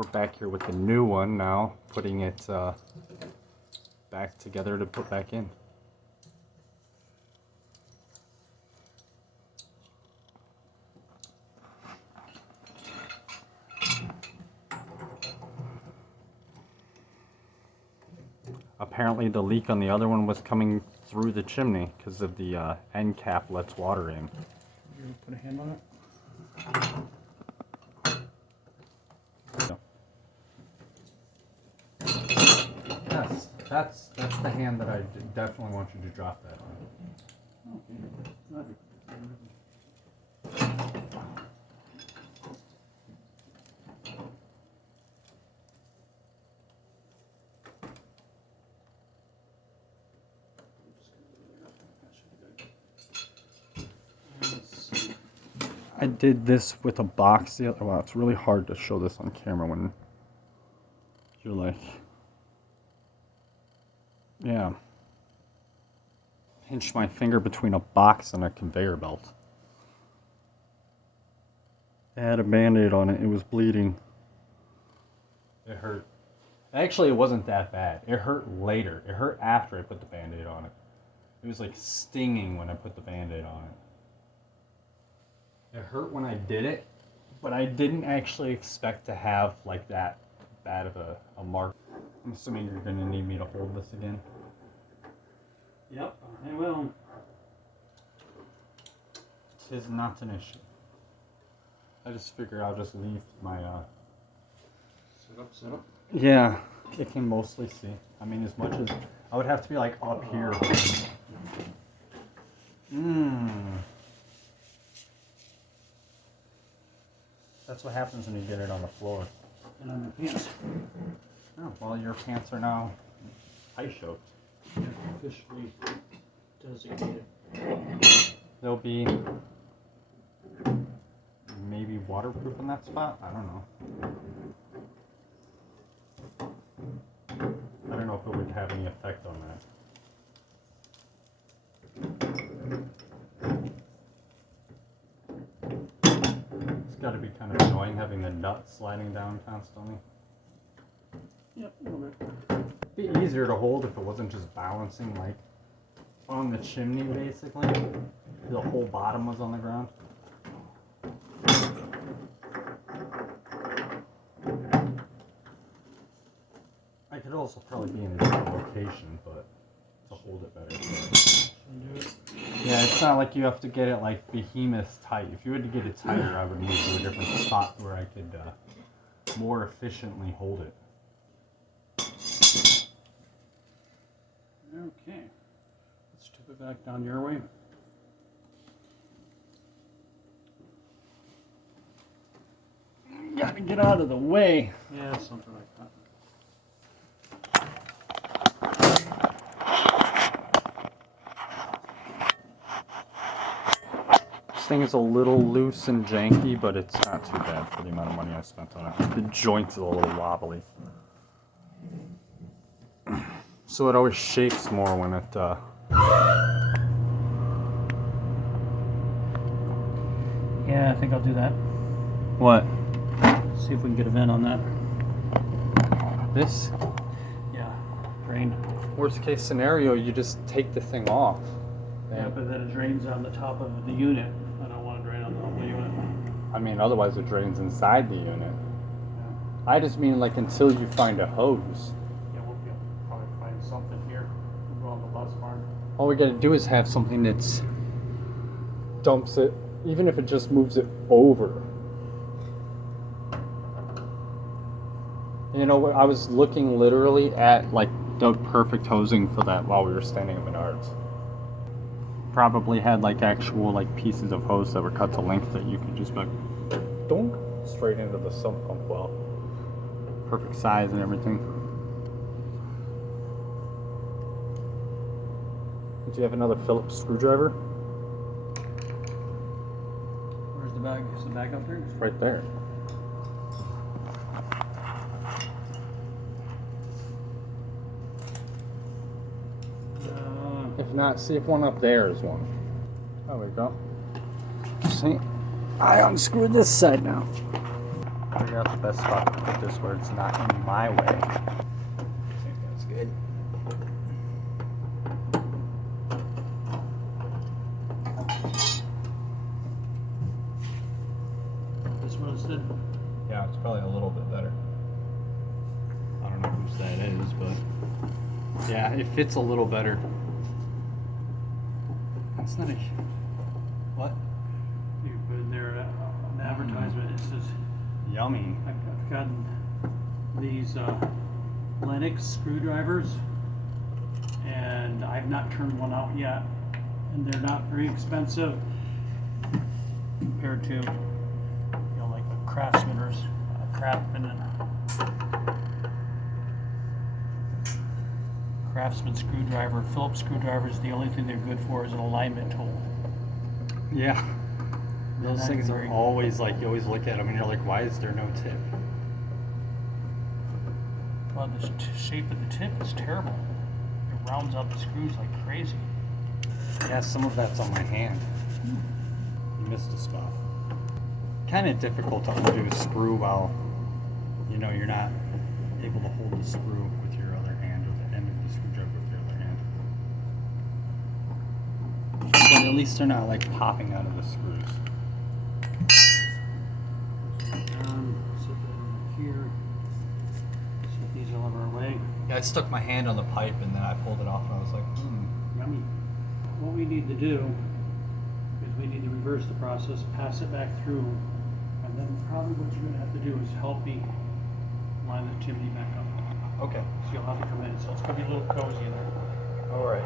We're back here with the new one now, putting it back together to put back in. Apparently the leak on the other one was coming through the chimney because of the end cap lets water in. You put a hand on it? Yes, that's the hand that I definitely want you to drop that on. Okay. I did this with a box the other. Wow, it's really hard to show this on camera when you're like, yeah. Pinched my finger between a box and a conveyor belt. It had a Band-Aid on it. It was bleeding. It hurt. Actually, it wasn't that bad. It hurt later. It hurt after I put the Band-Aid on it. It was like stinging when I put the Band-Aid on it. It hurt when I did it, but I didn't actually expect to have like that bad of a mark. I'm assuming you're going to need me to hold this again. Yep, I will. Tis not an issue. I just figure I'll just leave my Sit up. Yeah, it can mostly see. I mean, as much as I would have to be like up here. That's what happens when you get it on the floor. And on my pants. Oh, well, your pants are now ice soaked. Yeah, officially designated. They'll be maybe waterproof in that spot? I don't know. I don't know if it would have any effect on that. It's got to be kind of annoying having the nut sliding down constantly. Yep, a little bit. It'd be easier to hold if it wasn't just balancing like on the chimney basically. The whole bottom was on the ground. I could also probably be in a different location, but to hold it better. Yeah, it's not like you have to get it like behemoth tight. If you had to get it tighter, I would move to a different spot where I could more efficiently hold it. Okay. Let's tip it back down your way. You gotta get out of the way. Yeah, something like that. This thing is a little loose and janky, but it's not too bad for the amount of money I spent on it. The joint is a little wobbly. So it always shakes more when it Yeah, I think I'll do that. What? See if we can get a vent on that. This? Yeah, drain. Worst case scenario, you just take the thing off. Yeah, but then it drains on the top of the unit. I don't want to drain on the whole unit. I mean, otherwise it drains inside the unit. Yeah. I just mean like until you find a hose. Yeah, we'll be able to probably find something here. We'll go on the bus barn. All we gotta do is have something that's dumps it, even if it just moves it over. You know, I was looking literally at like the perfect hosing for that while we were standing at Menards. Probably had like actual like pieces of hose that were cut to length that you could just like dunk straight into the sump pump well. Perfect size and everything. Do you have another Phillips screwdriver? Where's the bag? Is the bag up there? It's right there. If not, see if one up there is one. There we go. See? I unscrewed this side now. Figure out the best spot to put this where it's not in my way. I think that's good. This one instead. Yeah, it's probably a little bit better. I don't know whose that is, but yeah, it fits a little better. That's not a. What? You put in there an advertisement. It says, Yummy. I've gotten these Lennox screwdrivers, and I've not turned one out yet, and they're not very expensive compared to, you know, like a Craftsman Craftsman screwdriver. Phillips screwdrivers, the only thing they're good for is an alignment tool. Yeah. They're Those not things are very- always like, you always look at them and you're like, why is there no tip? Well, the shape of the tip is terrible. It rounds out the screws like crazy. Yeah, some of that's on my hand. You missed a spot. Kind of difficult to undo a screw while, you know, you're not able to hold the screw with your other hand or the end of the screwdriver with your other hand. But at least they're not like popping out of the screws. Sit down here. Set these all over our way. Yeah, I stuck my hand on the pipe and then I pulled it off and I was like, Yummy. What we need to do is we need to reverse the process, pass it back through, and then probably what you're going to have to do is help me line the chimney back up. Okay. So you'll have to come in. So it's going to be a little cozy in there. All right.